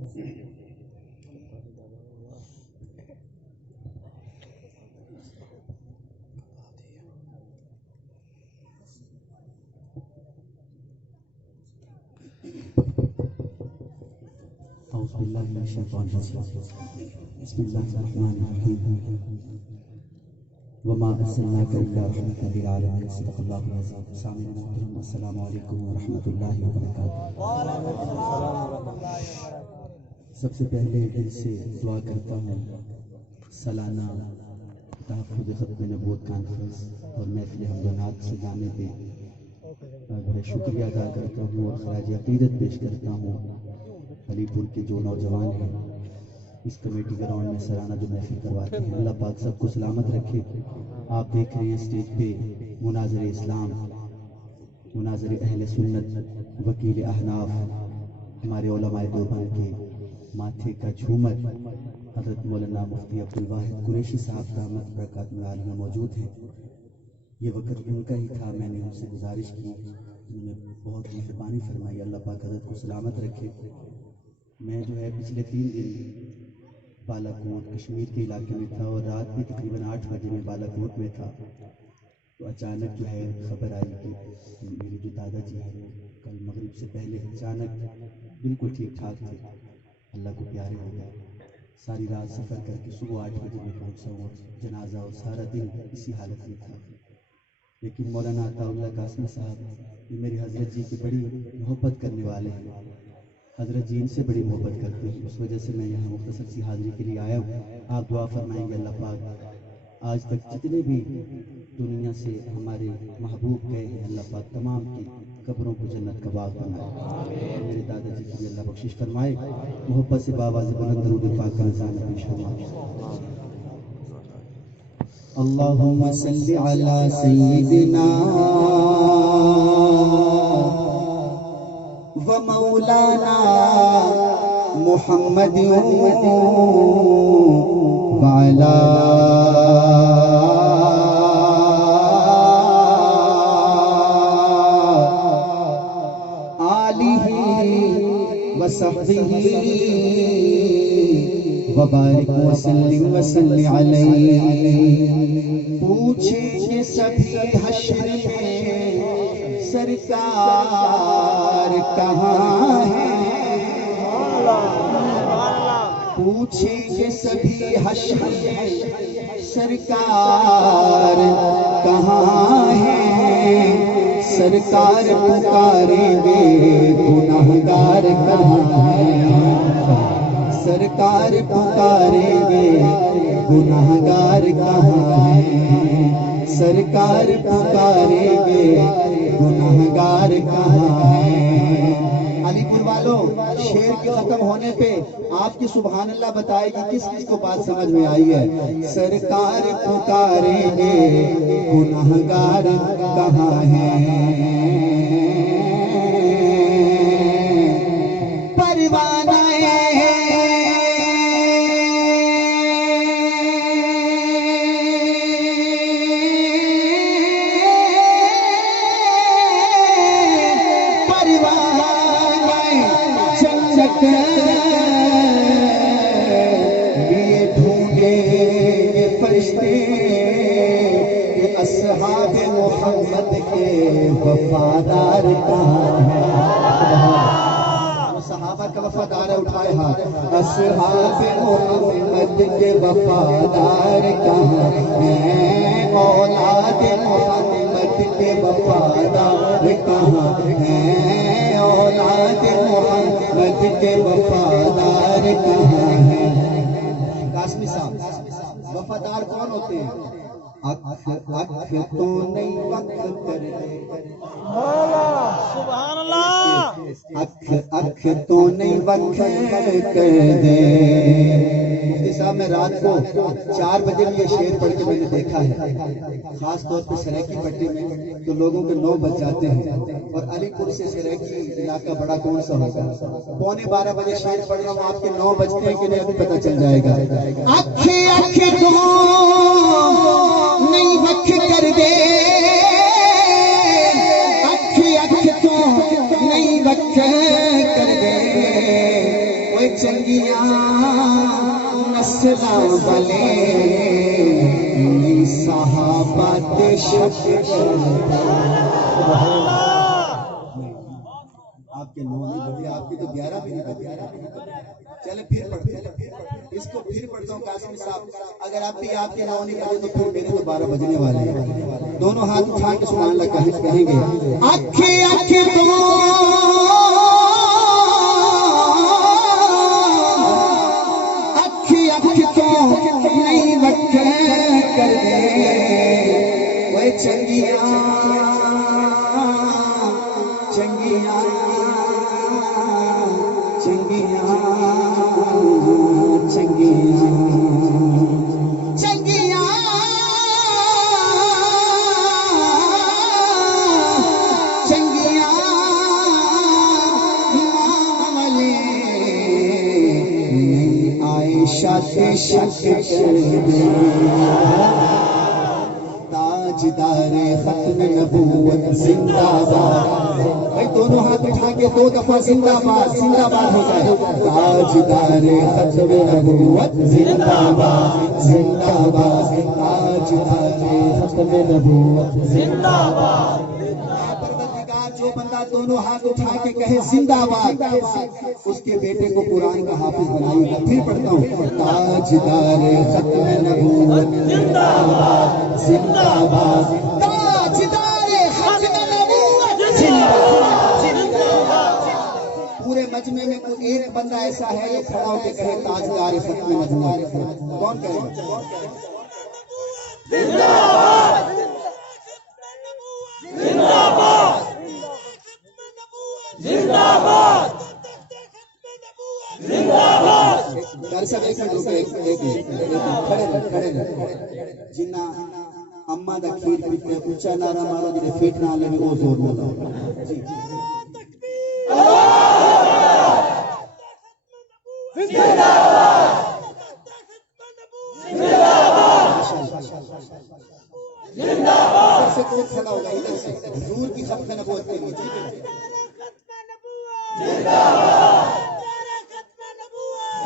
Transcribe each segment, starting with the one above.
أعوذ بالله من الشيطان الرجيم بسم الله الرحمن الرحيم وما أرسلناك إلا رحمة للعالمين صدق الله العظيم. سامعین محترم السلام علیکم ورحمۃ اللہ وبرکاتہ. سب سے پہلے دل سے دعا کرتا ہوں سالانہ تحفظ ختم نبوت کانفرنس اور محفل حمد و نعت سے جانے پہ بڑے شکریہ ادا کرتا ہوں اور خراج عقیدت پیش کرتا ہوں علی پور کے جو نوجوان ہیں اس کمیٹی گراؤنڈ میں سالانہ جو محفل کرواتے ہیں. اللہ پاک سب کو سلامت رکھے. آپ دیکھ رہے ہیں اسٹیج پہ مناظر اسلام، مناظر اہل سنت، وکیل احناف، ہمارے علماء دیوبند کے ماتھے کا جھومر حضرت مولانا مفتی عبدالواحد قریشی صاحب دامت برکات عالیہ موجود ہیں. یہ وقت ان کا ہی تھا. میں نے ان سے گزارش کی، انہوں نے بہت مہربانی فرمائی. اللہ پاک حضرت کو سلامت رکھے. میں جو ہے پچھلے 3 دن بالا کوٹ کشمیر کے علاقے میں تھا اور رات بھی تقریباً 8 بجے میں بالا کوٹ میں تھا. تو اچانک جو ہے خبر آئی کہ میرے جو دادا جی ہیں کل مغرب سے پہلے اچانک بالکل ٹھیک ٹھاک تھے، اللہ کو پیارے ہو گئے. ساری رات سفر کر کے صبح 8 بجے میں پہنچا ہوں اور جنازہ اور سارا دن اسی حالت میں تھا. لیکن مولانا عطا اللہ قاسمی صاحب یہ میرے حضرت جی کی بڑی محبت کرنے والے ہیں. حضرت جی ان سے بڑی محبت کرتے ہیں، اس وجہ سے میں یہاں مختصر سی حاضری کے لیے آیا ہوں. آپ دعا فرمائیں گے اللہ پاک آج تک جتنے بھی دنیا سے ہمارے محبوب گئے ہیں اللہ پاک تمام کی قبروں کو جنت کا باغ بنائے. میرے دادا جی کی بھی اللہ بخشش فرمائے. محبت سے بابا سے بلند درود پاک کا نذرانہ پیش فرمائے. اللہم صلی علی سیدنا ومولانا محمد وعلا آلہ وصحبہ وبارک وسلم وصلی علیہ. پوچھیں گے سبھی حشر میں سرکار کہاں ہے، پوچھیں گے سبھی حشر میں سرکار کہاں ہے. سرکار پکاریں گے گنہگار کہاں ہے. سرکار پکاریں گے گنہگار کہاں ہے. سرکار پکاریں گے گنہگار کہاں ہے. علی پور والوں شعر کے ختم ہونے پہ آپ کی سبحان اللہ بتائے گی کس کس کو بات سمجھ میں آئی ہے. سرکار پکاریں گے گنہگار کہاں ہے. پروانہ لیے ڈھونڈے یہ فرشتے اصحاب محمد کے وفادار کہاں ہیں. صحابہ کا وفادار ہے، اٹھائے ہاتھ. اصحاب محمد کے وفادار کہاں ہیں. اولاد محمد کے وفادار کہاں ہیں. اولاد محمد کے وفادار کہاں ہیں. قاسمی صاحب وفادار کون ہوتے ہیں؟ اکھ تو نہیں وقت کر دے. سبحان اللہ. اکھ تو نہیں وقت کر دے. مفتی صاحب میں رات کو 4 بجے یہ شعر پڑھ کے میں نے دیکھا ہے، خاص طور پہ سریکی پٹی میں تو لوگوں کے 9 بج جاتے ہیں. اور علی پور سے سریکی علاقہ بڑا کون سا ہوگا؟ 11:15 بجے شعر پڑھ رہا ہوں، آپ کے 9 بجتے ہیں کہ نہیں ابھی پتہ چل جائے گا. اکھ تو نہیں وقت کر دے. اکھ تو نہیں وقت کر دے. چنگیاں نسلاں والے صحابہ تے شک آپ کے 9 نہیں بجے، آپ کی تو 11 بھی نہیں بجے. چلے پھر پڑھتے ہیں اس کو، پھر پڑھتا ہوں. قاسم صاحب اگر آپ بھی آپ کے 9 نہیں بجے تو پھر میرے تو 12 بجنے والے ہیں. دونوں ہاتھ اٹھا کے سبحان اللہ کہیں گے. آنکھیں آنکھیں تو نہیں وقت کر دے وہ چنگیاں چنگیاں چنگیاں چنگیاں چنگیاں چنگیاں ماملے نہیں عائشہ کے شک تاجدار ختم نبوت زندہ باد. بھائی دونوں ہاتھ اٹھا کے 2 دفعہ زندہ باد زندہ باد ہو جائے. تاجدار ختم نبوت زندہ باد زندہ باد. تاجدار ختم نبوت زندہ باد. جو بندہ دونوں ہاتھ اٹھا کے کہے زندہ باد اس کے بیٹے کو قرآن کا حافظ بنائے گا. پھر پڑھتا ہوں. تاجدار ختم نبوت زندہ باد زندہ باد. تاجدار ختم نبوت زندہ باد. پورے مجمع میں کوئی ایک بندہ ایسا ہے جو کھڑا ہو کے کہے تاجدار ختم نبوت. کون کہے زندہ باد زندہ باد زندہ باد زندہ باد. کھڑے جنہ اما دا کھیر پیتے اونچا نعرہ مارو جنہیں فیٹ نہ لے وہ زور نہ لاؤ. زندہ باد زندہ باد سے کون کھڑا ہوگا ادھر سے حضور کی ختم نبوت کے لیے. زندہ باد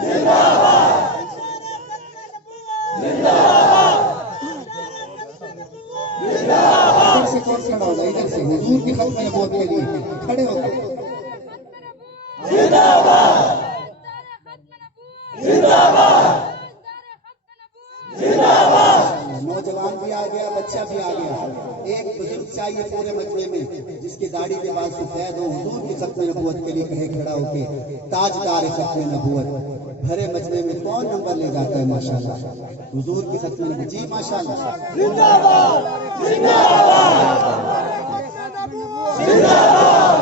زندہ باد زندہ باد زندہ باد. ادھر سے کون کھڑا ہوگا ادھر سے حضور کی ختم نبوت کے لیے کھڑے ہو گئے. زندہ باد زندہ باد زندہ باد. نوجوان بھی آ گیا بچہ بھی آ گیا. ایک بزرگ چاہیے پورے مجمع میں جس کی داڑھی کے بعد سفید ہو حضور کی ختم نبوت کے لیے کہے کھڑا ہو کے تاجدار ختم نبوت. بھرے مجمع میں کون نمبر لے جاتا ہے ماشاءاللہ حضور کی ختم نبوت. جی ماشاءاللہ زندہ باد زندہ باد زندہ باد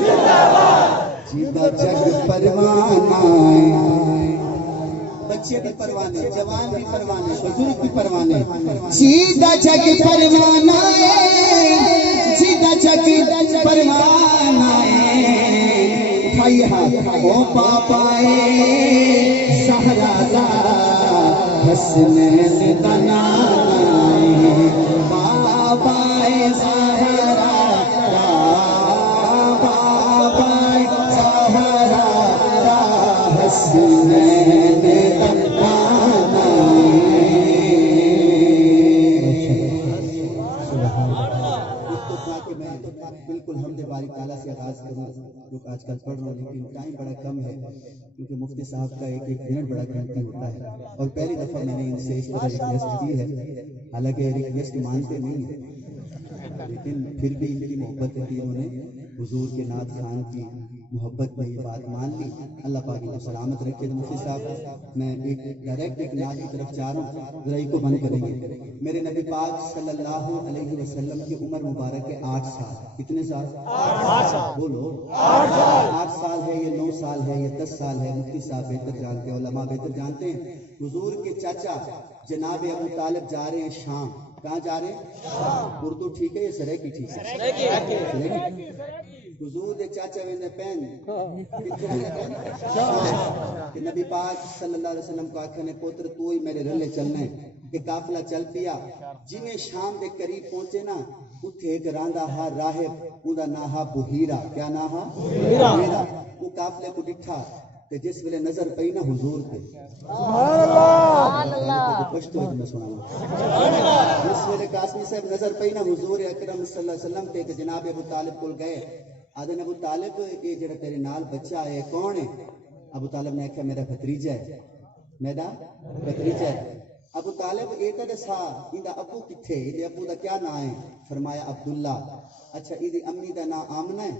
زندہ باد. جیتا جگ پروانہ بچے بھی پروانے جوان بھی پروانے بزرگ بھی پروانے. سیدھا جگ پروانہ سیدھا جگ پروانہ بھائی ہو پاپائے سہرا حسنین دنا پاپائے سہرا پاپائے سہرا حسنین بالکل حمد باری تعالیٰ سے آغاز کروں جو کہ آج کل پڑھ رہا ہوں لیکن ٹائم بڑا کم ہے کیونکہ مفتی صاحب کا ایک منٹ بڑا قیمتی ہوتا ہے. اور پہلی دفعہ میں نے ان سے اس طرح ریکویسٹ کی ہے. حالانکہ ریکویسٹ مانتے نہیں ہیں لیکن پھر بھی ان کی محبت تھی. انہوں نے حضور کے نعت خان کی محبت میں یہ بات مان لی. اللہ پاک کو سلامت رکھے. تو مفتی صاحب میں ایک ڈائریکٹ ایک نعت کی طرف جا رہا ہوں ذرا کو بند کریں گے. میرے نبی پاک صلی اللہ علیہ وسلم کی عمر مبارک ہے 8 سال. کتنے سال؟ 8 سال. بولو 8 سال ہے یہ 9 سال ہے یہ 10 سال ہے. مفتی صاحب بہتر جانتے ہیں علماء بہتر جانتے ہیں. حضور کے چاچا جناب ابو طالب جا رہے ہیں شام. کہاں جا رہے ہیں؟ اردو ٹھیک ہے یہ سریکی ٹھیک ہے؟ حضور دے چاچا ویندے پین کہ نبی پاک صلی اللہ علیہ وسلم کو آکھنے پوتر تو ہی میرے رلے چلنے کہ قافلہ چل پیا. جنہیں شام دے قریب پہنچے نا اتھے ایک راندہ ہا راہب اوندا نا ہا بحیرہ کیا نا ہا بحیرہ وہ قافلے کو ڈٹھا تے جس ویلے نظر پئی نا حضور تے سبحان اللہ پشتو میں سنا جس ویلے قاسمی صاحب نظر پئی نا حضور اکرم صلی اللہ علیہ وسلم تے جناب ابو طالب کول گئے آدھے ابو طالب یہ جڑا تیرے نال بچہ ہے کون ہے ابو طالب نے کہا میرا بھتریجا ہے میرا بھتریجا ہے ابو طالب یہ تو دسا اندا ابو کتھے یہ ابو دا کیا نام ہے فرمایا عبداللہ اچھا یہ امی دا نام آمنہ ہے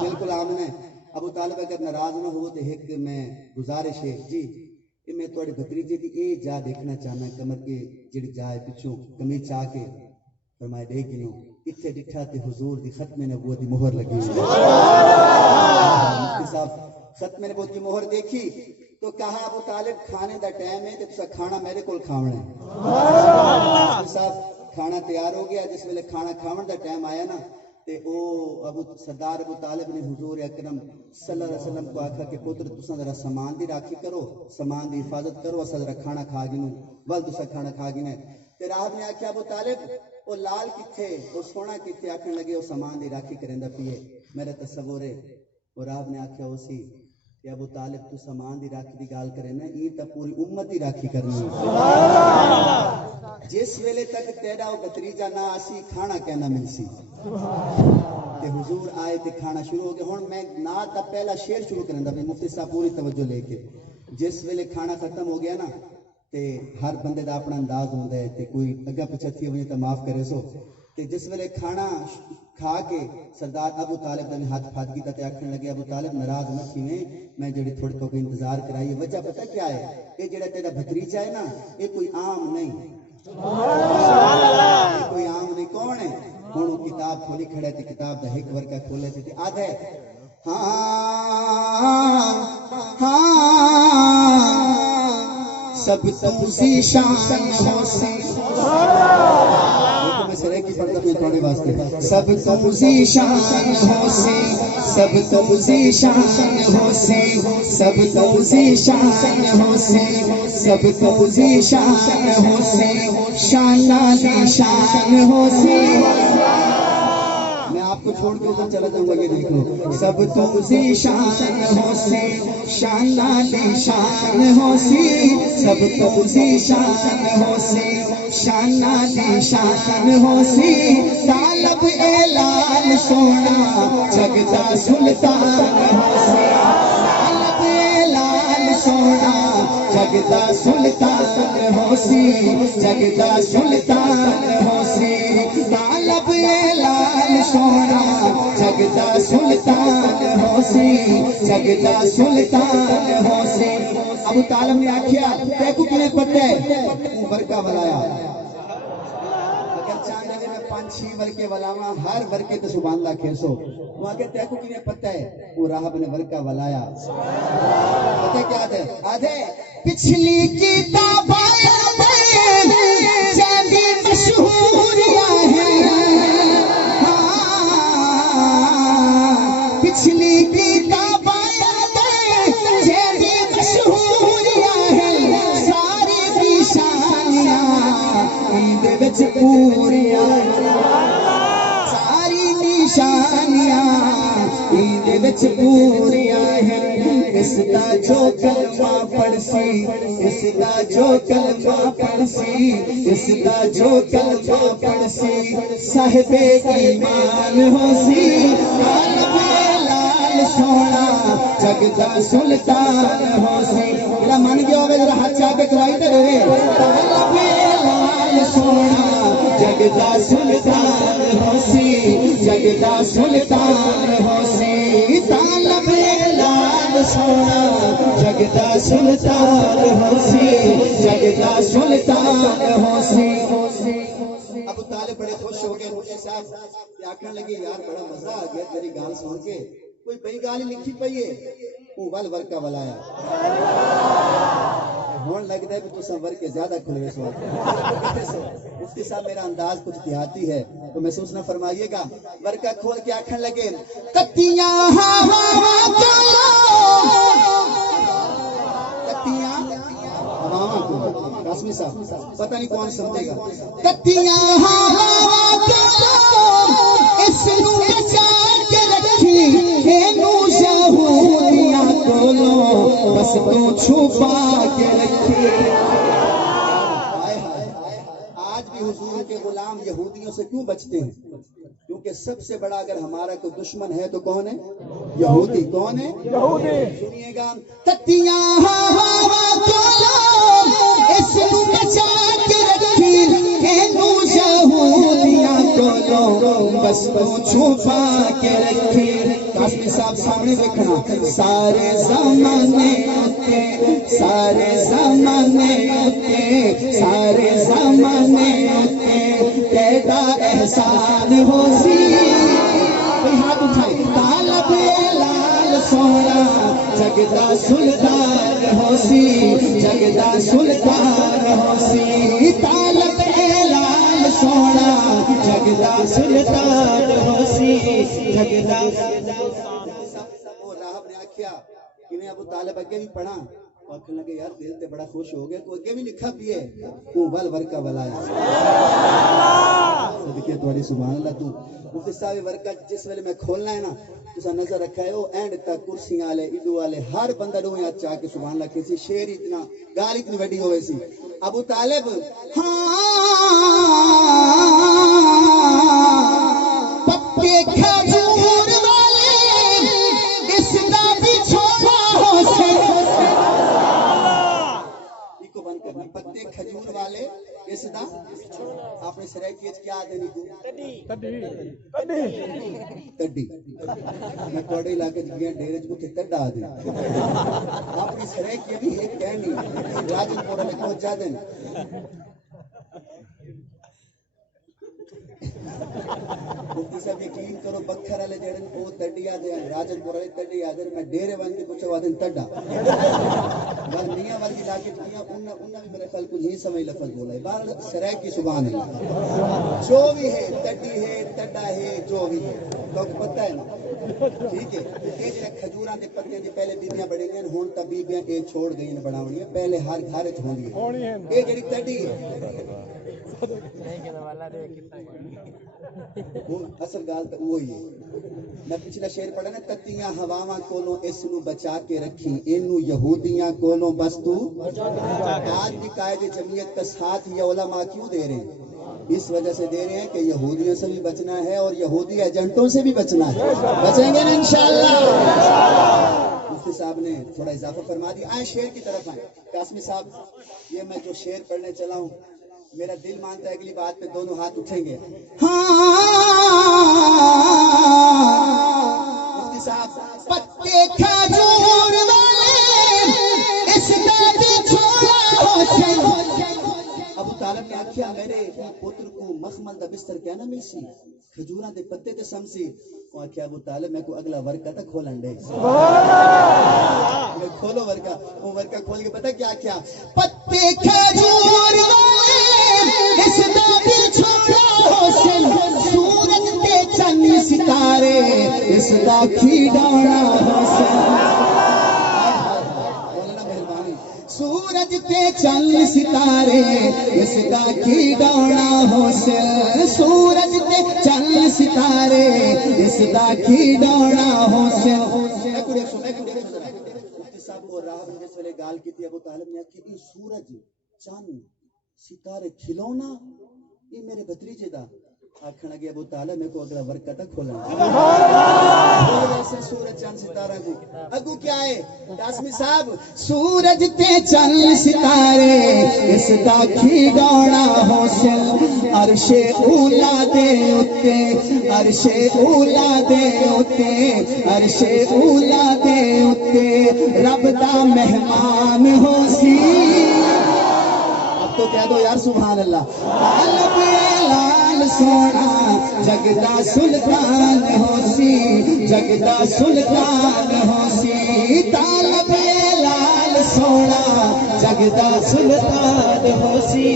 بالکل آمنہ ہے ابو طالب اگر ناراض نہ ہو تو ایک میں گزارش ہے جی میں تھوڑے بھتریجے دی اے جا دیکھنا چاہنا کمر کے جڑی جائے پچھوں کمی چاہ کے فرمایا دے گنو اتھے ڈٹھا تے حضور دی ختم نبوت دی مہر لگی مفتی صاحب ختم نبوت کی مہر دیکھی تو کہا ابو طالب کھانے دا ٹائم ہے تے تسا کھانا میرے کول کھاونا ہے مفتی صاحب کھانا تیار ہو گیا جس ویلے کھانا کھاون دا ٹائم آیا نا تے او سردار ابو طالب نے حضور اکرم صلی اللہ علیہ وسلم کو آکھا کہ پتر تسا ذرا سامان دی راکھی کرو سامان دی حفاظت کرو اسا ذرا کھانا کھا گنو ول تسا کھانا کھا گنے تے راہب نے آکھیا ابو طالب وہ لال کتھے وہ سونا کتھے آکھن لگے وہ سامان دی راکھی کریندا پیے میرا تصور ہے وہ راہب نے آکھیا اسی کہ ابو طالب تو سامان دی راکھی دی گال کرے نا یہ تا پوری امت دی راکھی کرنی ہے جس ویلے تک تیرا وہ بھتریجا نہ آسی کھانا کہنا ملسی تے حضور آئے تے کھانا شروع ہو گیا ہن میں نعت دا پہلا شعر شروع کرندا بھی مفتی صاحب پوری توجہ لے کے جس ویلے کھانا ختم ہو گیا نا تے ہر بندے دا اپنا انداز ہوندا ہے تے کوئی اگا پیچھے تھی وجہ تے معاف کرے سو تے جس ویلے کھانا کھا کے سردار ابو طالب نے ہاتھ پھات کیتا تے آکھن لگے ابو طالب ناراض نہ تھیویں میں جڑی تھوڑی تو انتظار کرائی وجہ پتہ کیا ہے یہ جڑا تیرا بھتریجا ہے نا یہ کوئی عام نہیں کوئی عام نہیں کون ہے ہن وہ کتاب کھولی کھڑے تے کتاب دا ایک ورقہ کھولے تے آدھے سب تمسی شان ہوسی میں سرے کی پڑھتا ہوں تھوڑے واسطے سب تمسی شان ہوسی سب تمسی شان ہوسی سب تمسی شان ہوسی سب تمسی شان ہوسی شان دی شان ہوسی آپ کو چھوڑ کے ادھر چلا جاؤں گا یہ دیکھ لو سب تمسی شان ہوسی شان دی شان ہوسی سب تمسی شان ہوسی شان دی شان ہوسی طالب اعلان سونا جگدا سلطان ہوسی طالب اعلان سونا جگدا سلطان ہوسی جگدا سلطان ہوسی طالب اعلان سونا جگدا سلطان ہوسی جگدا سلطان ہوسی ابو طالب نے آکھیا دیکھو کنے پتہ ہے برکہ ولایا اگر چاہنے میں 5-6 ورکے ولاواں ہر ورکے تے سبحان اللہ کھیسو وہ آگے دیکھو کنے پتہ ہے وہ راہب نے ورکہ ولایا پتہ کیا آدھے پچھلی کتابیں جاندی مشہوریاں ہیں پچھلی کتابیں جاندی مشہوریاں ہیں ساری نشانیاں ایندے وچ پوریاں ساری نشانیاں ایندے وچ پوریاں ہیں اس دا جو کلمہ پڑھسی اس دا جو کلمہ پڑھسی اس دا جو کلمہ پڑھسی صاحب ایمان ہوسی طالب لال سونا جگدا سلطان ہوسی میرا من گیا ہوئے ذرا ہاتھ چاہ کے کرائی دے رہے طالب لال سونا جگدا سلطان ہوسی جگدا سلطان ہوسی طالب لال سونا جگدا سلطان ہوسی جگدا سلطان ہوسی ابو طالب بڑے خوش ہو گئے مفتی صاحب آکھنے لگے یار بڑا مزہ آ گیا تیری گال سن کے کوئی بئی گال ہی لکھی پئی ہے وہ ول ورکہ ولایا ہون لگتا ہے کہ تو سنور کے زیادہ کھلوے سوال مفتی صاحب میرا انداز کچھ دیہاتی ہے تو محسوس نہ فرمائیے گا ورکہ کھول کے آکھن لگے کتیاں قاسمی صاحب پتہ نہیں کون سمجھے گا کتیاں بس تو چھپا کے رکھی. آج بھی حضور کے غلام یہودیوں سے کیوں بچتے ہیں؟ کیونکہ سب سے بڑا اگر ہمارا کوئی دشمن ہے تو کون ہے؟ یہودی. کون ہے؟ یہودی. سنیے گا. تتیاں اس نو بچا کے رکھی اینو یہودیاں کولوں بس تو چھپا کے رکھی. قاسمی صاحب سامنے دیکھنا. سارے زمانے اتے سارے زمانے اتے سارے زمانے اتے تیرا احسان ہو سی. ہاتھ اٹھائے. طالب لال سونا جگدا سلطان ہو سی جگدا سلطان ہو سی. طالب لال سونا جگدا سلطان ہو سی جگدا. راہب نے آکھیا کہ میں ابو طالب اگے بھی پڑھا اور کہنے لگے یار دل تے بڑا خوش ہو گیا. تو اگے بھی لکھا بھی ہے تو ول ورکا ولایا. صدقے تھوڑی سبحان اللہ. تو مفتی صاحب ورکا جس ویلے میں کھولنا ہے نا تسا نظر رکھا ہے وہ اینڈ تک کرسیاں والے ایڈو والے ہر بندہ رو یہاں چاہ کے سبحان اللہ کسی شیر اتنا گال اتنی بڑی ہوئے سی. ابو طالب پتے کھجور والے اس دا بھی چھوڑا ہو سے. کو بند کرنا. پتے کھجور والے اس دا اپنے سرائکی کیا آدھے نہیں کو تڈی. میں کوڑے علاقے جگہ ڈیرے جو تھے تڈا آدھے اپنی سرائکی بھی ایک کہنی راجن پورا میں پہنچ جا دیں. مفتی صاحب یقین کرو بکھر والے جڑے وہ تڈی آدھے ہیں راجن پورا والے تڈی آدھے میں ڈیرے وانگے کچھ آدھے تڈا. بل میاں والی علاقے جگہ انہاں بھی میرے خیال کچھ ہی سمجھ لفظ بولا ہے. بہر سرائکی سبحان اللہ جو بھی ہے تڈی ہے تڈا ہے جو بھی ہے تو پتہ ہے نا. ٹھیک ہے. یہ جڑے کھجوراں دے پتے دی پہلے بیبیاں بڑے گئے ہن تا بیبیاں اے چھوڑ گئی نے بناونی پہلے ہر گھر وچ ہوندی ہے. یہ جڑی تڈی ہے اصل گال تو وہی ہے. میں پچھلا شعر پڑھا نا. تتیاں ہواواں کولوں اس نو بچا کے رکھی اینو یہودیاں کولوں بس تو. آج بھی قائد جمعیت کا ساتھ یہ علماء کیوں دے رہے ہیں؟ اس وجہ سے دے رہے ہیں کہ یہودیوں سے بھی بچنا ہے اور یہودی ایجنٹوں سے بھی بچنا ہے. بچیں گے نا انشاءاللہ. مفتی صاحب نے تھوڑا اضافہ فرما دیا. آئیں شعر کی طرف آئیں. قاسمی صاحب یہ میں جو شعر پڑھنے چلا ہوں میرا دل مانتا ہے اگلی بات پہ دونوں ہاتھ اٹھیں گے. مفتی صاحب پتے کھجور والے اس دا بھی چھوڑا ہو سے. ابو طالب نے آکھیا میرے پتر کو مخمل دا بستر کیا نہ مل سی کھجوراں دے پتے تے سمسی. وہ آکھیا ابو طالب میں کو اگلا ورکا تک کھولن دے. کھولو ورکا. وہ ورکا کھول کے پتہ کیا کیا. پتے کھجور والے اس دا بھی چھوڑا ہو سے. سورج تے چند ستارے اس دا کھیڑانا ہو سے. سورج تے چند ستارے اس دا کھیڑانا ہو سے. سورج تے چند ستارے اس دا کھیڑانا ہو سے. مفتی صاحب کو راہ میں جس ویلے گال کی تھی ابو طالب نے کہ سورج چند ستارے کھلونا یہ میرے بھتریجے دا. آکھن لگے ابو طالب میں کو اگلا ورکا تک کھولنا ایسے سورج چند ستارہ کو اگو کیا ہے. قاسمی صاحب سورج تے چند ستارے اس دا کھیڑانا ہو سے. عرش اولا دے اتے عرش اولا دے اتے عرش اولا دے اتے رب دا مہمان ہو سی. اب تو کہہ دو یار سبحان اللہ. طالب لال سونا جگدا سلطان ہو سی جگدا سلطان ہو سی. طالب لال سونا جگدا سلطان ہو سی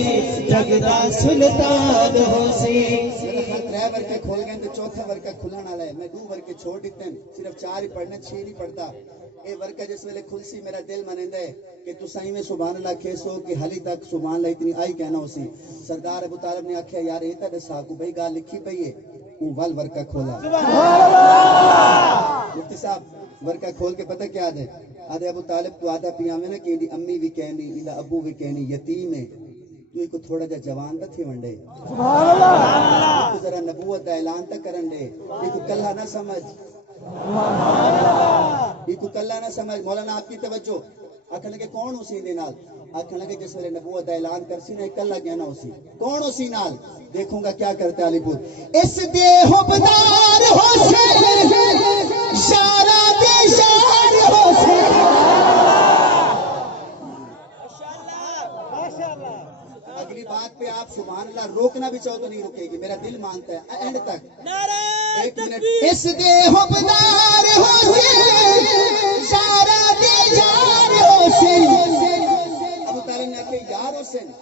جگدا سلطان ہو سی. ترے ورکے کھول گئے تو چوتھا ورکا کھلن والا ہے. میں 2 ورکے چھوڑ دیتے ہیں صرف 4 ہی پڑھنے 6 نہیں پڑھتا. اے ورکا جس ویلے کھلسی میرا دل منیندا ہے کہ تساں میں سبحان اللہ کھیسو کہ حالی تک سبحان اللہ اتنی آئی کہنا ہو سی. سردار ابو طالب نے آکھیا یار اے تے دسا کو بھئی گال لکھی پئی ہے. وہ ول ورکا کھولا. مفتی صاحب ورکا کھول کے پتہ کیا دے آدھے ابو طالب تو آدھا پیا میں نا کہ اندی امی بھی کہنی اندا ابو بھی کہنی یتیم ہے تو ایک تھوڑا جا جوان دا تھے ونڈے سبحان اللہ ذرا نبوت دا اعلان تا کرن دے ایک کلہ نہ سمجھ ایک کلہ نہ سمجھ مولانا آپ کی توجہ آکھن لگے کون اسی دے نال آکھن لگے جس ویلے نبوت دا اعلان کرسی نا کلہ گیا نا اسی کون اسی نال دیکھوں گا کیا کرتے علی پور اس دے حبدار حسین شارہ دے شار حسین اگلی بات پہ آپ سبحان اللہ روکنا بھی چاہو تو نہیں رکے گی میرا دل مانتا ہے اینڈ تک ایک منٹ اس دے حبدار حسین شارہ دے شار حسین ابو طالب نے کہا یار حسین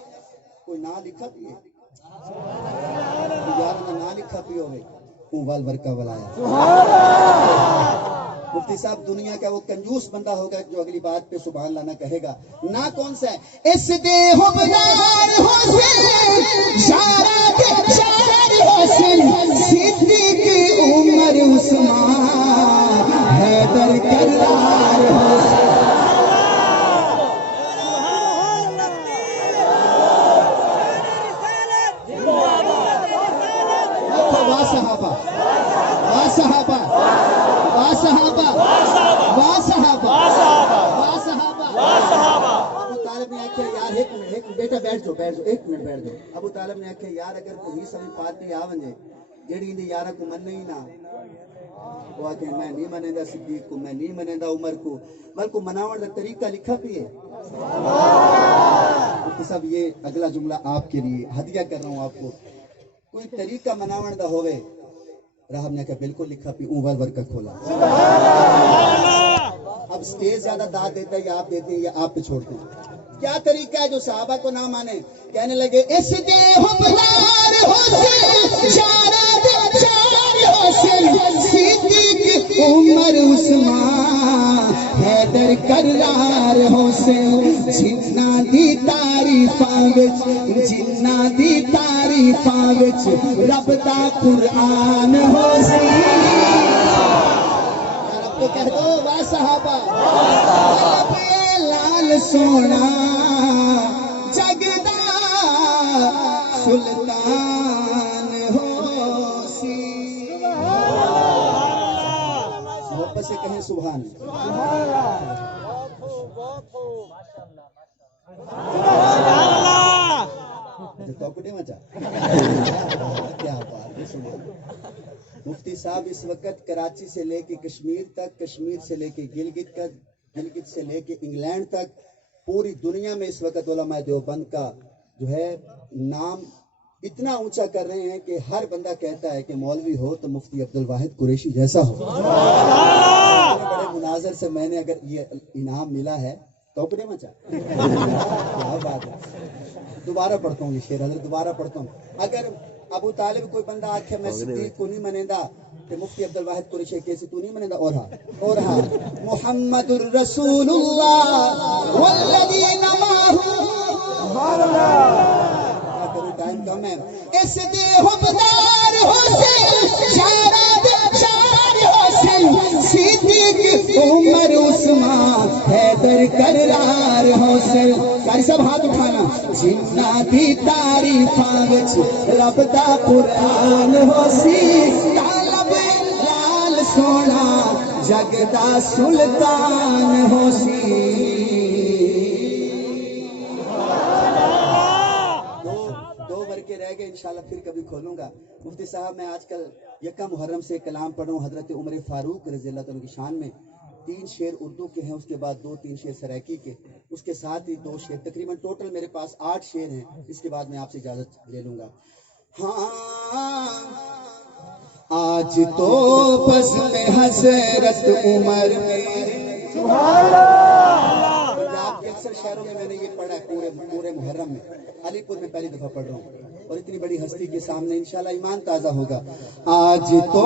کوئی نہ لکھا بھی ہے یار نہ لکھا بھی ہوئے وال ورکا ولایا مفتی صاحب دنیا کا وہ کنجوس بندہ ہوگا جو اگلی بات پہ سبحان اللہ نہ کہے گا نہ کون سا ہے اس دے حبدار حسین شارہ دے شار حسین صدیق عمر عثمان حیدر کرار حسین بیٹا بیٹھ جاؤ ایک منٹ بیٹھ جاؤ ابو طالب نے آکھے یار اگر کوئی سبھی پارٹی آ ونجے جیڑی اندی یارہ کو من نہیں نا وہ آکھے میں نہیں منے دا صدیق کو میں نہیں منے دا عمر کو بلکہ مناون دا طریقہ لکھا بھی ہے مفتی صاحب یہ اگلا جملہ آپ کے لیے ہدیہ کر رہا ہوں آپ کو کوئی طریقہ مناون دا ہوئے راہب نے کہا بالکل لکھا پی اون ور کا کھولا اب سٹیج زیادہ داد دیتا ہے یا آپ دیتے ہیں یا آپ پہ چھوڑتے ہیں کیا طریقہ ہے جو صحابہ کو نہ مانے کہنے لگے اس دے حبدار حسین شارہ دے شار حسین صدیق عمر عثمان حیدر کرار حسین جنہ دی تعریفاں وچ جنہ دی تعریفاں وچ رب دا قرآن حسین رب کو کہہ دو واہ صحابہ لال سونا جگدا سلطان ہوسی محبت سے کہیں سبحان کیا بات ہے مفتی صاحب اس وقت کراچی سے لے کے کشمیر تک کشمیر سے لے کے گلگت سے لے کے انگلینڈ تک پوری دنیا میں اس وقت علماء دیوبند کا جو ہے نام اتنا اونچا کر رہے ہیں کہ ہر بندہ کہتا ہے کہ مولوی ہو تو مفتی عبدالواحد قریشی جیسا ہو بڑے مناظر سے میں نے اگر یہ انعام ملا ہے تو بڑے مچا کیا بات ہے دوبارہ پڑھتا ہوں یہ شعر حضرت دوبارہ پڑھتا ہوں اگر ابو طالب کوئی بندہ آکھے میں صدیق کو نہیں منیندا کہ مفتی عبدالواحد قریشی کیسی تو نہیں منیندا اور ہاں محمد الرسول اللہ والذین معه سبحان اللہ کرو ٹائم کم ہے اس دے حبدار حسین شار حسین صدیق عمر عثمان حیدر کرار حسین کاری سب ہاتھ اٹھانا جنہ دی تعریفاں وچ رب دا قرآن حسین طالب لال سونا جگدا سلطان حسین رہ گئے انشاءاللہ پھر کبھی کھولوں گا مفتی صاحب میں آج کل یکم محرم سے کلام پڑھ رہا ہوں حضرت عمر فاروق رضی اللہ تعالیٰ کی شان میں 3 شعر اردو کے ہیں اس کے بعد 2-3 شعر سرائکی کے اس کے ساتھ ہی 2 شعر تقریباً ٹوٹل میرے پاس 8 شعر ہیں اس کے بعد میں آپ سے اجازت لے لوں گا ہاں آج تو بس میں حضرت عمر میں سبحان اللہ پنجاب کے اکثر شہروں میں نے یہ پڑھا ہے پورے محرم میں علی پور میں پہلی دفعہ پڑھ رہا ہوں اور اتنی بڑی ہستی کے سامنے انشاءاللہ ایمان تازہ ہوگا آج تو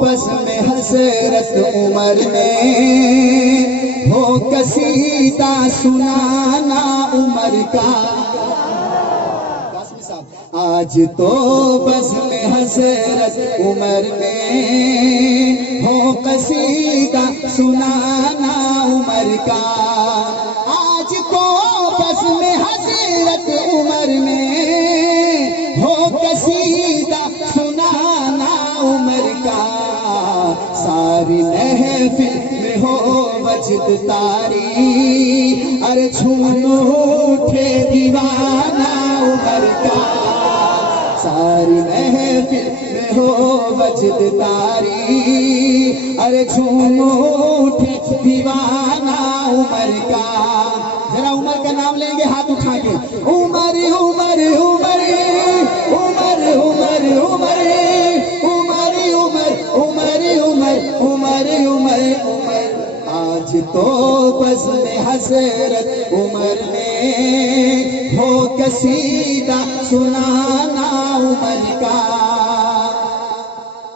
بس میں حضرت عمر میں ہو قصیدہ سنانا عمر کا قاسمی صاحب آج تو بس میں حضرت عمر میں ہو قصیدہ سنانا عمر کا، آج تو بزم حضرت عمر میں ہو قصیدہ سنانا عمر کا، ساری محفل میں ہو وجد تاری، ارے جھوم اٹھے دیوانہ عمر کا، ساری محفل میں ہو وجد تاری، ارے جھوم اٹھے دیوانہ عمر کا۔ ذرا عمر کا نام لیں گے ہاتھ اٹھا کے، عمر عمر عمر عمر عمر عمر عمر عمر عمر عمر عمر عمر، آج تو بزم حضرت عمر میں ہو قصیدہ سنانا عمر کا۔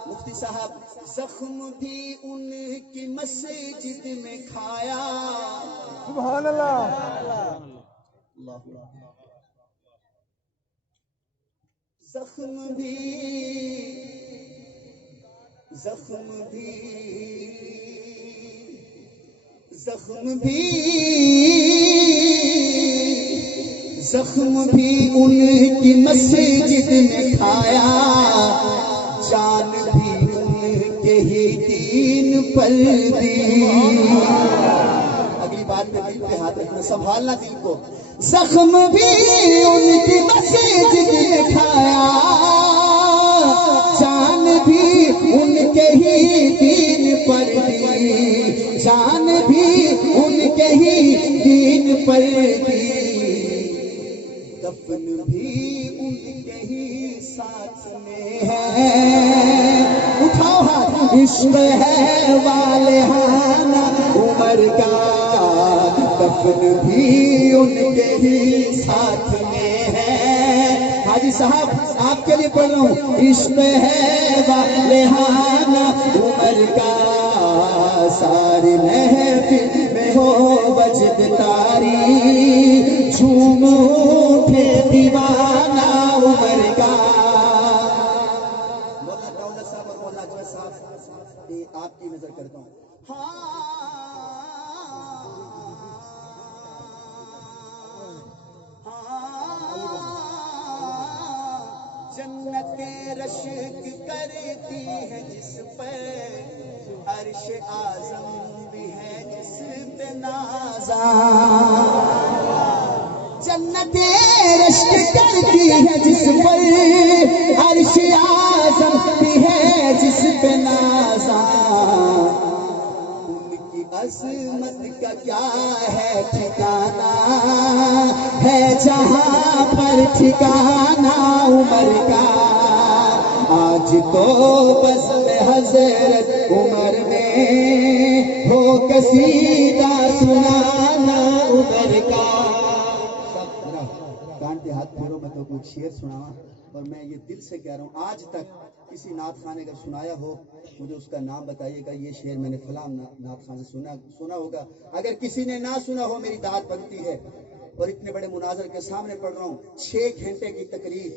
مفتی صاحب زخم بھی ان کی مسجد میں کھایا، سبحان اللہ، زخم بھی زخم بھی زخم بھی زخم بھی ان کی مسجد میں کھایا، جان بھی ان کے ہی دین پر دی۔ اگلی بات پہ دل پہ ہاتھ رکھنا، سنبھالنا دل کو۔ زخم بھی ان کی مسجد میں کھایا، جان بھی ان کے ہی دین پر دی، جان بھی ان کے ہی دین پر دی، دفن بھی ان کے ہی ساتھ میں ہے۔ اٹھاؤ ہاتھ، عشق ہے والہانہ عمر کا، دفن بھی ان کے ہی ساتھ میں ہے۔ حاجی صاحب آپ کے لیے پڑھ رہا ہوں، عشق ہے والہانہ عمر کا، ساری محفل میں ہو وجد تاری، جھوم اٹھے دیوانہ عمر کا۔ مولانا دولت صاحب اور مولانا اجمل صاحب آپ کی نظر کرتا ہوں۔ جنتیں رشک کرتی ہے جس پر، عرش اعظم بھی ہے جس پہ نازاں، جنتیں رشک کرتی ہے جس پر، عرش اعظم بھی ہے جس پہ نازاں، ان کی عظمت کا کیا ہے ٹھکانہ، ہے جہاں پر ٹھکانہ عمر کا، آج تو بزم حضرت عمر میں ہو قصیدہ سنانا عمر کا۔ کان پہ ہاتھ پھیرو، میں تو کچھ شعر سناواں، اور میں یہ دل سے کہہ رہا ہوں، آج تک کسی نعت خان نے اگر سنایا ہو مجھے اس کا نام بتائیے گا، یہ شعر میں نے فلاں نعت خان سے سنا ہوگا۔ اگر کسی نے نہ سنا ہو میری داد بنتی ہے، اور اتنے بڑے مناظر کے سامنے پڑھ رہا ہوں، 6 گھنٹے کی تقریر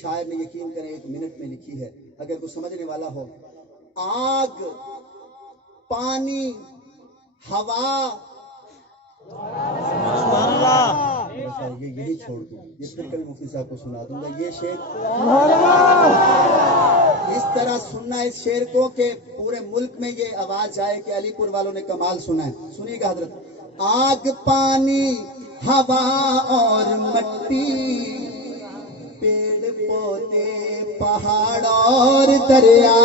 شاعر نے یقین کریں 1 منٹ میں لکھی ہے، اگر کوئی سمجھنے والا ہو۔ آگ، پانی، ہوا، یہ یہی چھوڑ دوں، یہ پھر کبھی مفتی صاحب کو سنا دوں گا یہ شعر۔ اس طرح سننا اس شعر کو کہ پورے ملک میں یہ آواز جائے کہ علی پور والوں نے کمال سنا ہے۔ سنیے گا حضرت، آگ، پانی، ہوا اور مٹی، پیڑ پودے، پہاڑ اور دریا،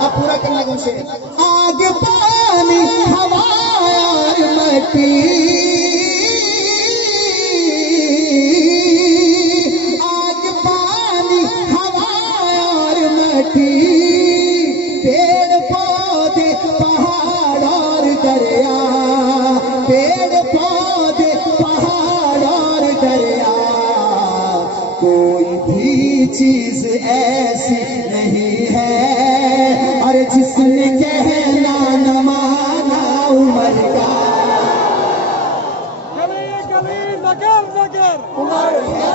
اب پورا کرنے کا شعر، آگ، پانی، ہوا اور مٹی، آگ، پانی، ہوا اور مٹی، پیڑ پودے، پہاڑ اور دریا، پیڑ پودے، پہاڑ اور دریا، کوئی بھی چیز ایسی نہیں ہے اور جس نے کہنا نہ مانا عمر کا۔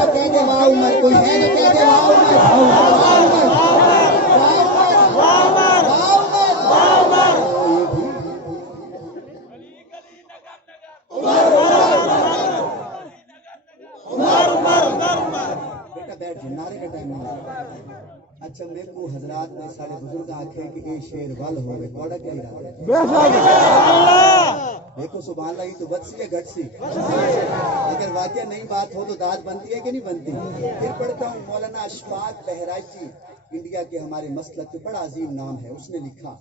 کہہ دے واہ عمر، کوئی ہے نا کہہ دے واہ عمر، واہ عمر، واہ عمر، واہ عمر، ہے نعرے کا ٹائم نہیں اچھا میرے کو حضرات نے سارے بزرگ آنکھیں کہ یہ شیر ول ہو گئے کوڑا کیا ارادہ دیکھو سبحان اللہ یہ تو بد سی ہے گھٹ سی اگر واقعہ نہیں بات ہو تو داد بنتی ہے کہ نہیں بنتی پھر پڑھتا ہوں مولانا اشفاق بہرائچ جی انڈیا کے ہمارے مسلک کے بڑا عظیم نام ہے اس نے لکھا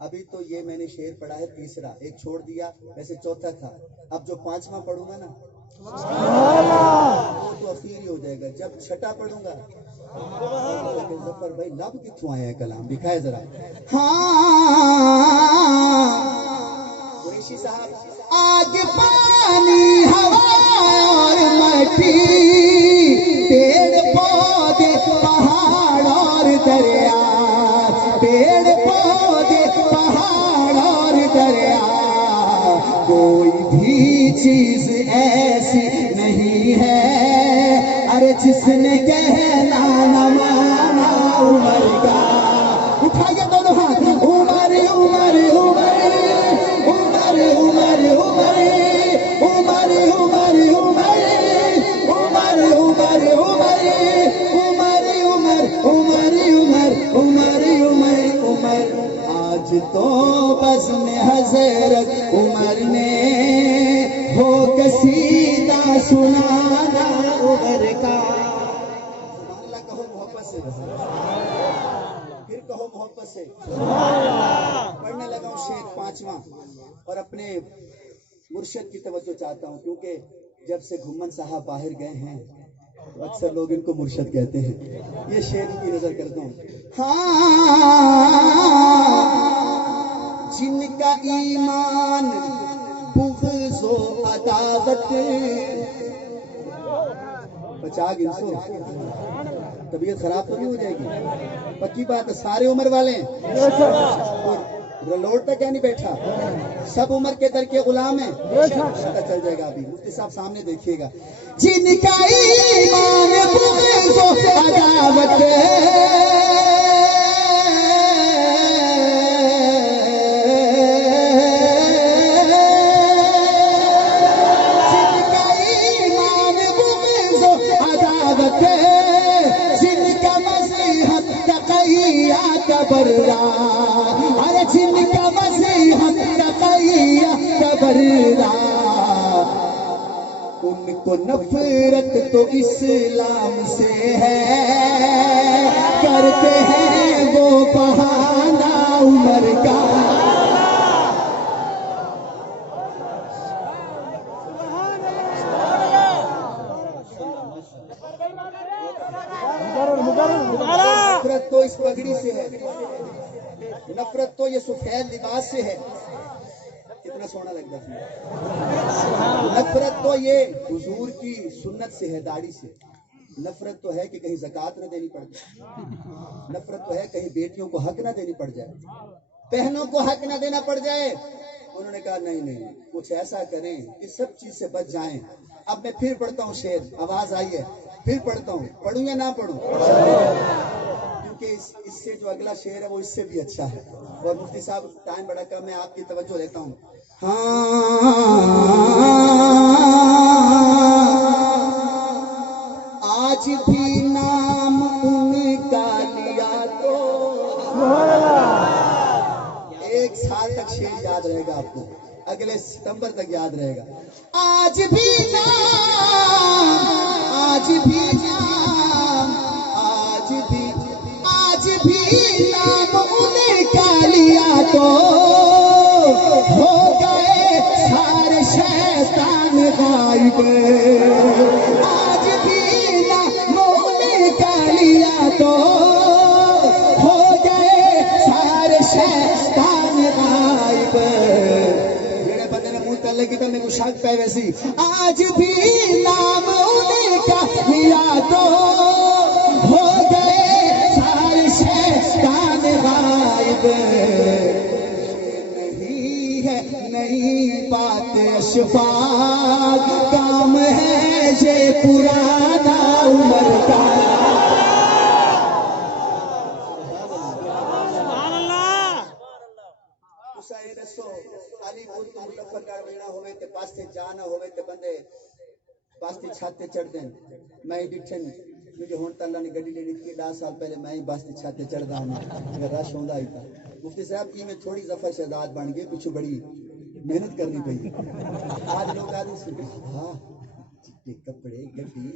ابھی تو یہ میں نے شعر پڑھا ہے تیسرا ایک چھوڑ دیا ویسے چوتھا تھا اب جو پانچواں پڑھوں گا نا وہ تو اخیر ہی ہو جائے گا جب چھٹا پڑھوں گا ظفر بھائی لب کتوں آیا ہے کلام دکھائے ذرا ہاں قریشی صاحب آگ پانی ہوا اور مٹی پیڑ پودے پہاڑ اور دریا پیڑ پودے پہاڑ اور دریا کوئی بھی چیز ایسی نہیں ہے ارے جس نے کہنا نہ مانا عمر کا اٹھائیے دونوں ہاتھ عمر عمر عمر عمر عمر عمر عمر عمر عمر عمر عمر عمر عمر عمر عمر عمر عمر آج تو بزم حضرت عمر نے ہو قصیدہ سنانا عمر کا سبحان اللہ کہو محبت سے پھر کہو محبت سے پڑھنے لگا ہوں شعر پانچواں اور اپنے مرشد کی توجہ چاہتا ہوں کیونکہ جب سے گھمن صاحب باہر گئے ہیں تو اکثر لوگ ان کو مرشد کہتے ہیں یہ شعر کی نظر کرتا ہوں ہاں جن کا ایمان بغض و عداوت بچا گنسو طبیعت خراب تو نہیں ہو جائے گی پکی بات ہے سارے عمر والے ہیں لوٹتا کیا نہیں بیٹھا سب عمر کے در کے غلام ہیں پتہ چل جائے گا ابھی مفتی صاحب سامنے دیکھیے گا جن کا ایمان بغض و عداوت ارے جن کا مسیحت تقیہ تبرا ان کو نفرت تو اسلام سے ہے کرتے ہیں وہ بہانہ عمر کا نفرت تو اس پگڑی سے ہے نفرت تو یہ سفید لباس سے ہے کتنا سونا لگتا ہے نفرت تو یہ حضور کی سنت سے ہے داڑھی سے نفرت تو ہے کہ کہیں زکوٰۃ نہ دینی پڑ جائے نفرت تو ہے کہیں بیٹیوں کو حق نہ دینی پڑ جائے بہنوں کو حق نہ دینا پڑ جائے انہوں نے کہا نہیں کچھ ایسا کریں کہ سب چیز سے بچ جائیں اب میں پھر پڑھتا ہوں شعر آواز آئی ہے پھر پڑھتا ہوں پڑھوں یا نہ پڑھوں کیونکہ اس سے جو اگلا شعر ہے وہ اس سے بھی اچھا ہے اور مفتی صاحب ٹائم بڑا کم ہے آپ کی توجہ لیتا ہوں آج بھی نام ان کا لیا تو 1 سال تک شعر یاد رہے گا آپ کو اگلے ستمبر تک یاد رہے گا آج بھی نام آج بھی نام آج بھی نام ان کا لیا تو ہو گئے سارے شیطان غائب آج بھی نام ان کا لیا تو ہو گئے سارے شیطان غائب جڑے بندے نے منہ تلے کی تو میرے کو شک پہ ویسی آج بھی نام ان کا لیا تو ہو گئے سارے شیطان غائب نہیں بات اشفاق کام ہے یہ پرانا عمر کا پاستے جانا ہوئے تے بندے پاستے چھاتے چڑھ دیں میں ڈٹھن کیونکہ ہون تاللہ نے گڈی لے لیتی 10 سال پہلے میں ہی بس تے چھت تے چڑھدا ہوں اگر رش ہوندا ہی تھا مفتی صاحب کی میں تھوڑی ظفر شہزاد بن گئے پیچھے بڑی محنت کرنی پئی آج لوگ آدمی سے ہاں چٹے کپڑے گڈی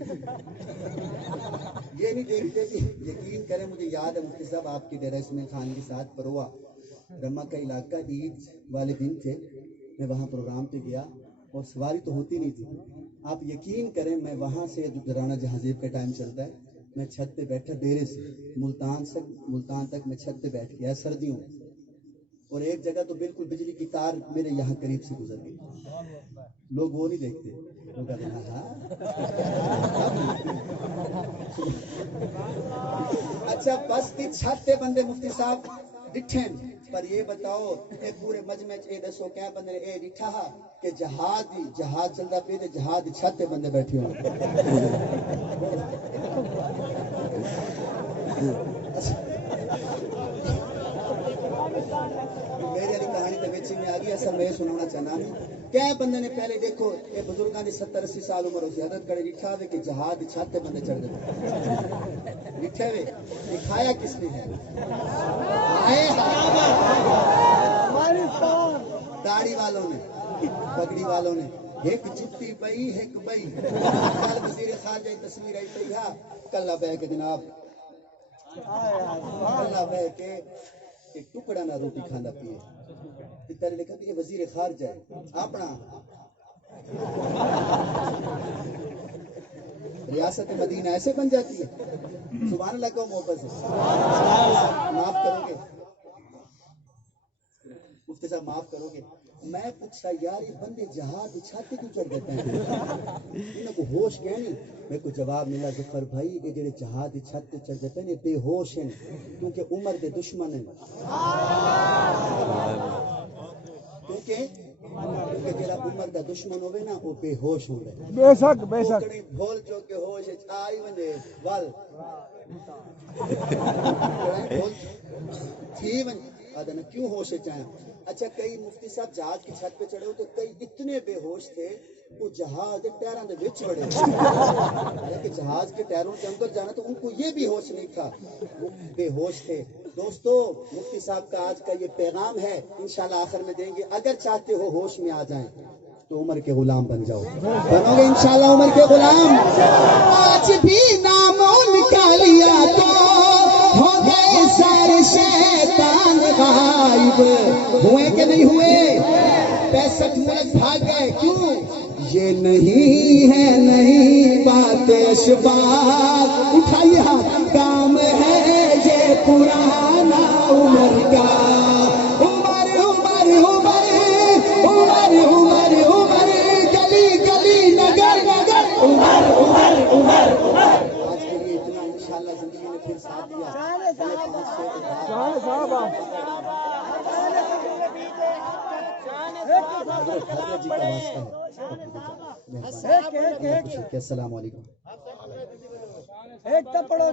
یہ نہیں دیکھتے کہ یقین کریں مجھے یاد ہے مفتی صاحب آپ کے ڈیرہ اسماعیل خان کے ساتھ پروا رما کا علاقہ عید والے دن تھے میں وہاں پروگرام پہ گیا اور سواری تو ہوتی نہیں تھی آپ یقین کریں میں وہاں سے جو گرانہ جہازیب کا ٹائم چلتا ہے میں چھت پہ بیٹھا ڈیرے سے ملتان تک میں چھت پہ بیٹھ گیا سردیوں میں اور ایک جگہ تو بالکل بجلی کی تار میرے یہاں قریب سے گزر گئی لوگ وہ نہیں دیکھتے لوگ کہتے ہیں ہاں اچھا بس کی چھت پہ بندے مفتی صاحب ڈٹھن پر یہ بتاؤ اے پورے مجمع اے دسو کیا بندے اے ڈٹھا کہ جہاز چلتا پہ تے جہاز چھت پہ بندے بیٹھے ہوں میرے علی کہانی تے وچ میں آ گئی اصل میں سنانا چاہنا کیا بندے نے پہلے دیکھو یہ بزرگاں دی 70-80 سال عمر ہوسی حضرت کڑے ڈٹھا وے کہ جہاز چھت تے بندے چڑھ دے ڈٹھے وے دکھایا کس نے ہے داڑھی والوں نے پگڑی والوں نے ایک جتی پئی ایک بئی کل وزیر خارجہ کی تصویر آئی پئی ہے کلا بہ کے جناب کلا بہ کے ایک ٹکڑا نہ روٹی کھانا پیے تیرے لکھا کہ یہ وزیر خارجہ ہے اپنا ریاست مدینہ ایسے بن جاتی ہے سبحان اللہ کو محبت سے معاف کرو گے مفتی صاحب معاف کرو گے میں پوچھا یار یہ بندے جہاز چھاتے کیوں چڑھ دیتے ہیں انہوں کو ہوش کیا نہیں میرے کو جواب ملا ظفر بھائی کہ جڑے جہاز چھاتے چڑھ دیتے ہیں بے ہوش ہیں کیونکہ عمر دے دشمن ہیں کیونکہ جڑا عمر دا دشمن ہوئے نا وہ بے ہوش ہوں گے بے شک بھول جو کہ ہوش آئی ونجے وال تھی ونجے آدھنا کیوں ہوش چاہیں اچھا کئی مفتی صاحب جہاز کی چھت پہ چڑھے ہو تو کئی اتنے بے ہوش تھے وہ جہاز کے ٹیروں کے وچ بڑے حالانکہ جہاز کے ٹیروں کے اندر جانا تو ان کو یہ بھی ہوش نہیں تھا وہ بے ہوش تھے دوستو مفتی صاحب کا آج کا یہ پیغام ہے انشاءاللہ آخر میں دیں گے اگر چاہتے ہو ہوش میں آ جائیں تو عمر کے غلام بن جاؤ بنو گے انشاءاللہ عمر کے غلام آج بھی نام نکالیا تو ہو گئے سارے شیطان غائب ہوئے کہ نہیں ہوئے 65 ملک بھاگ گئے کیوں یہ نہیں ہے نہیں بات اشباح اٹھائیے ہاتھ کام ہے یہ پرانا عمر کا عمر عمر عمر عمر عمر عمر گلی گلی نگر نگر عمر عمر عمر آج کے لیے اتنا انشاءاللہ زندگی نے پھر ساتھ دیا حضرت جی کا واسطہ ہے السلام علیکم ایک تو پڑھو